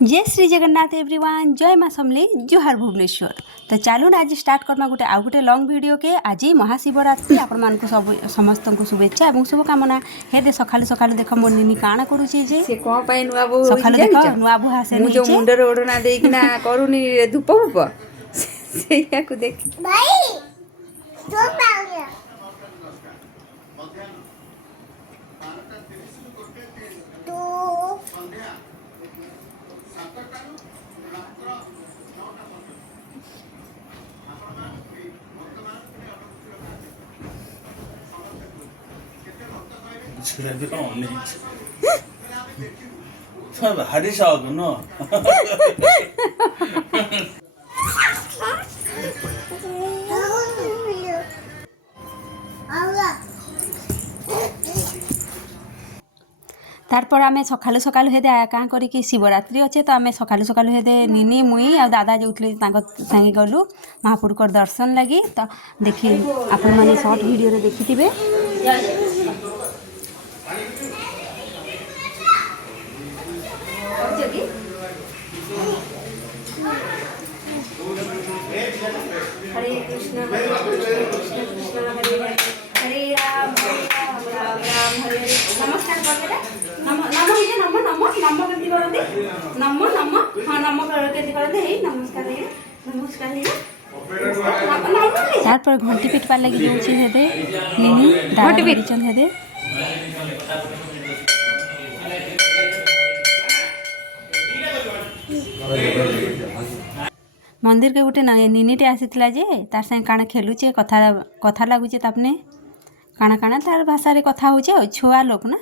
जय श्री जगन्नाथ एवरीवन, जय माँ समली, जुहार भुवनेश्वर। तो चलो आज स्टार्ट करना गोटे आउ गोटे लंग वीडियो के। आज महाशिवरात्रि आपण मानक सब समस्त को शुभेच्छा और शुभकामना। हे दे सकालू सकालू देख मोर निनी काना करूची जे से कोन पय नुआ बो सकालू देख नुआ बुहा से मु जो मुंडर ओडना देकिना करूनी धूप धूप सेया को देख भाई तो पाउया 하리샤 하구나. तारपर आम सकालू सकालू हेदे क्या करी शिवरात्रि अच्छे तो आम सकालू सकालू हेदे निनी मुई आ दादा जो संगे गलु महापुरुकर दर्शन लगी। तो देखी आपण मैंने सर्ट वीडियो देखी हरे कृष्ण कृष्ण कृष्ण हरे हरे हरे राम राम राम हरे हरे। नमस्कार करबेटा नम नम हे नम नम नम केति करते नम नम हां नम केति करते हे नमस्कार हे नमस्कार हे। तारपर घंटी पिटवार लगी दोची हेदे निनी घंटी पिटचन हेदे मंदिर के गोटे निनीटे आसीथिला जे तार संगे काना खेलुचे कथा कथा लागुचे तापने काना काना तार भाषा रे कथा होचे छुआ लोक ना।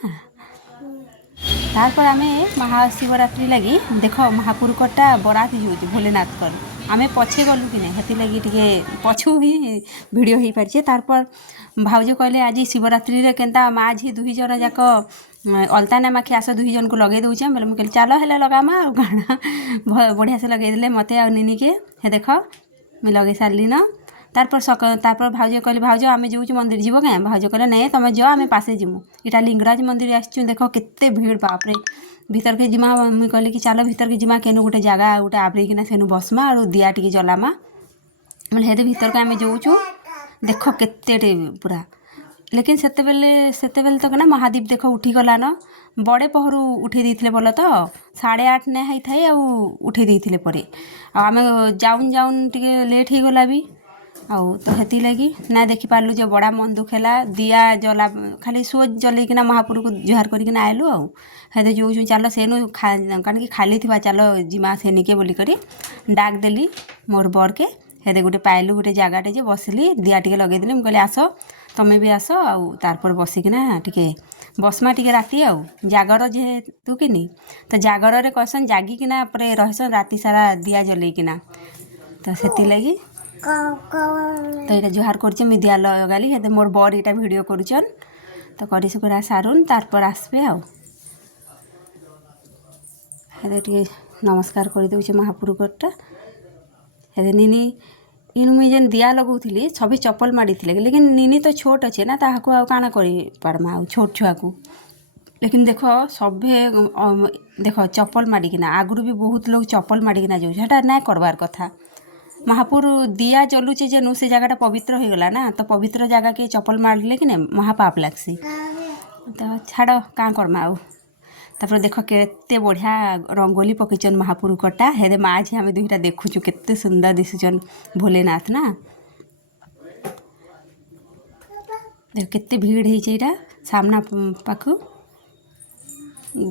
तारपर आमे महाशिवरात्रि लगी देख महापुरुषटा बरात होती भोलेनाथ कर आमे पछे गलु कि नहीं हेती लगी टिके पछु ही वीडियो हो पारे। तारपर भाउज कहले आज शिवरात्रि रे केनता माँ झी दुई जन जाक अलता नाम आखि आस दुई जन को लगे दूचे बोले मुझे चल है लगामा और गाना बढ़िया से लगे देले मते आ निनी के हे देख मुझे लगे सारे न। तारपर भाउज कहले भाउज आम जाऊँ मंदिर जीव क्या भाउज कहले नहीं तुम जाओ आम पासे जीमु इटा लिंगराज मंदिर आसचु देख केते भीड़ बाप रे भीतर के जिमा मुझे कहली कि चल भीतर के जिमा केनु गोटे जगह गोटे आब्रिकिना सेनु बसमा और दिया टिके जलामा बोले हेदे भीतर के आम जाऊँ देख केते पूरा। लेकिन सेतेबेले तो ना महादीप देख उठी गला न बड़े पहरु उठे देइथिले बोल तो 8:30 ने हाई थाए आ उठे देइथिले परे आम जाउन जाउन टिके लेट हो गला भी आउ तो हेती लगी ना देखी पारलु जे बड़ा मन दुख है दिया जला खाली सोच जलैकिना महापुरु को जुहार करकिना आयलु आउ हेदे जो चल सेनु कण कि खाली थिबा चल जिमा सेनिके बोली करी डाक देली मोर बर के हेदे गोटे पाइलु गोटे जगाटे जे बसली दिया टिके लगे देली कहली आस तमें भी आस आउ तारपर बसिकिना टिके बसमा टिके राति आउ जागर जेहेतु कि तो जागर रे कहसन जागिकिना परे रहसन राति सारा दिया जलैकिना तो सेति लगी तो ये जुहार कर दिया लगाली हेदे मोर बर यहाँ वीडियो करुचन तो करी सुकुरा सारुन तारपर आसबे आउ हेदे टिके नमस्कार कर दउचे महापुरुषटा हेदे निनी इन मुई जेन दिया लगौली सभी चप्पल माड़ी थे लेकिन निनी तो छोट अच्छे ना ताहाको आउ काना करी पारमा आउ छोट छुआ को लेकिन देख सभे देख चप्पल माड़िकिना आगुरी भी बहुत लोग चप्पल माड़िकिना जाऊँ ना करवार कथा महापुर दिया जलुचे जे से जगह पवित्र हो गला ना तो पवित्र जगह के चप्पल मारले कि महापाप लगसी तो छाड़ क्या करमा आउ तापर देख केते बढ़िया रंगोली पकईचन महापुरुषटा हेदे माँ झी आम दुईटा देखुचु केते सुंदर दिशुचन भोलेनाथ ना देख केते भीड़ है सामना पाखु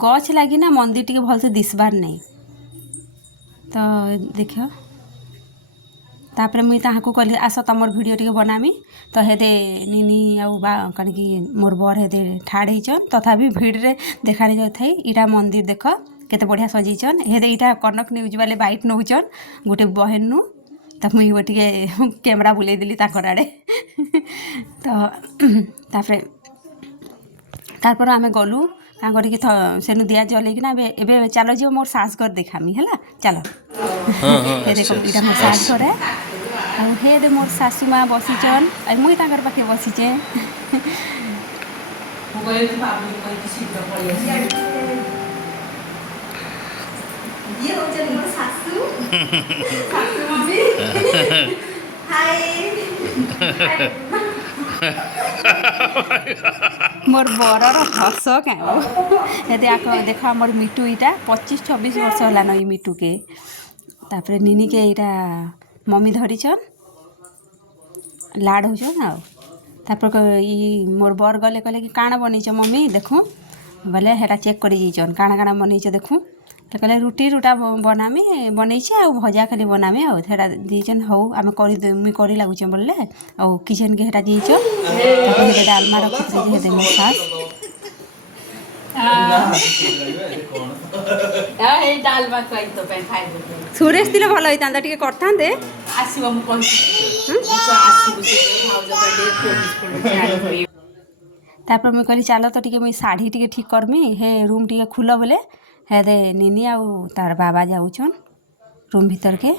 गछ लगी ना मंदिर टिके भलसे दिसबार नहीं तो देख तापर मुई ताहाको कहली आस तमर वीडियो टिके बनामी तो हेदे निनी आउ बा कण कि मोर बर हेदे ठाड़ होचन तथापि भीड़ रे देखानी जाथाई इटा मंदिर देख केते बढ़िया सजीचन हेदे इटा कनक न्यूज वाले बाइट नौचन गोटे बहन नु तो मुई गोटे कैमरा बुले देली ताकर आड़े तो तापर आमे गलु क्या करिक सेनु दिया जलैकिना एबे चलो जो मोर सास घर देखामी है चलो हे देखो इटा मोर सास घर है हे दे मोर सासू माँ बसीचन मुई ताकर पाखे बसीचे मोर बरर हस क्या यदि आप देख मोर मिटू इटा 25-26 वर्ष होलान ई मिटू के तापर निनी के इटा मम्मी धरीछन लाड होछन आ तापर ई मोर बर गले कहले कि काଣା बनईछ मम्मी देखूँ बोले हेटा चेक कर जाइछन काଣା काଣା बनईछ देखूँ तो कहले रुटी रुटा बनामी बनईछे आ भजा खाली बनामी आ हेटा दीछन हौ आमे करी मुई करी लागुछे बोलले आ किचन के हेटा दीछ तापर हेटा डालमा रखिथे जे हेदे मोर सास सुरेश दिले भल होइतांदा टिके करथांदे आसीबो मु कोन तापर मुई कहली चलो तो टिके मुई साड़ी टिके ठीक करमी हे रूम टिके खुल बोले हे दे निनी आउ तार बाबा जाउछन रूम भीतर के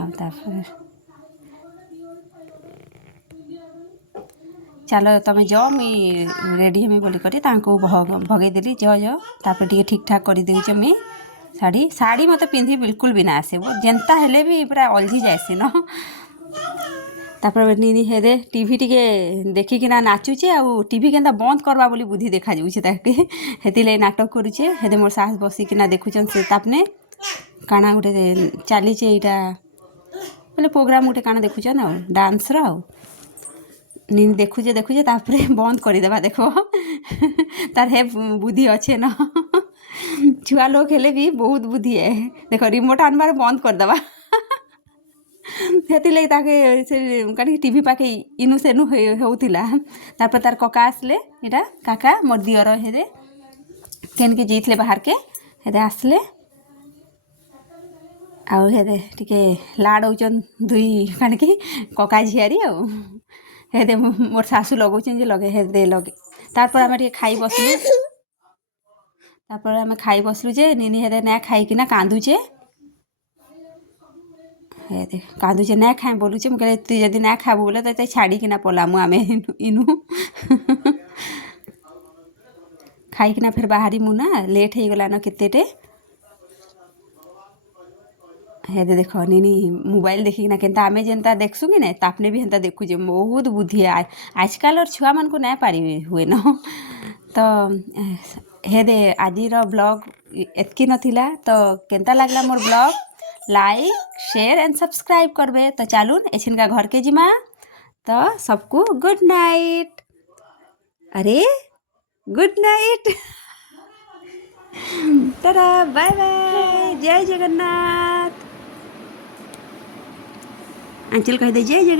आ तापर चलो तमें जाओ मुई रेडी हेमी बोली करी तांको भगई देली जो तापर टिके ठीक ठाक कर देछ मुई साड़ी साड़ी मते पिंधि बिल्कुल भी ना आसे जेंता हेले भी पूरा अलझी जाएसी न तापर निनी हेदे टीवी टिके देखिकिना नाचुचे आ टीवी केन्ता बंद करवा बोली बुद्धि देखा जाउछे ताके हेतिले नाटक करूचे हेदे मोर सास बसिकिना देखुछन से तापने काना गुटे चलीचे इटा बोले प्रोग्राम गुटे काना देखुछन आ डांस रो निनी देखुचे देखुचे तापरे बंद करदेवा देखो तार हे बुद्धि अच्छे न छुआ लोग हेले भी बहुत बुद्धि है देखो रिमोट आनबार बंद करदेवा हेतिले ताके से कानी टीवी पाके इनु सेनु होउतिला तापर तार कका आसले एटा काका मोर दियर हेदे केन के जेइथले बाहर के हेदे आसले आ हेदे टिके लाड होचन दुई कानी की कका झियारी आ हेदे मोर सासू लगौछन जे लगे हेदे लगे तापर आमे टिके खाई बसलु तापर आमे खाई बसलु जे निनी हेदे ना खाई किना कांदुचे हेदे कांदुचे ना खाए बोलुचे मु कहले तू यदि ना खाबू बोले तो छाड़ी किना पलामु आमे इनु खाई किना फिर बाहरी मु ना लेट हो गला न केतेटे हेदे देखो निनी मोबाइल देखिकिना केनता आमे जेनता देखसु कि ना तापने भी हेनता देखुचे बहुत बुद्धि आजकल और छुआ मन को ना पारि हुए न तो हेदे आजिर ब्लॉग एतकी नथिला तो केनता लागला मोर blog like share and subscribe करबे तो चलून एछिनका घर के जिमा तो सबको गुड नाइट अरे good night tata bye bye जय जगन्नाथ अंचल कह दे जय जगन्नाथ।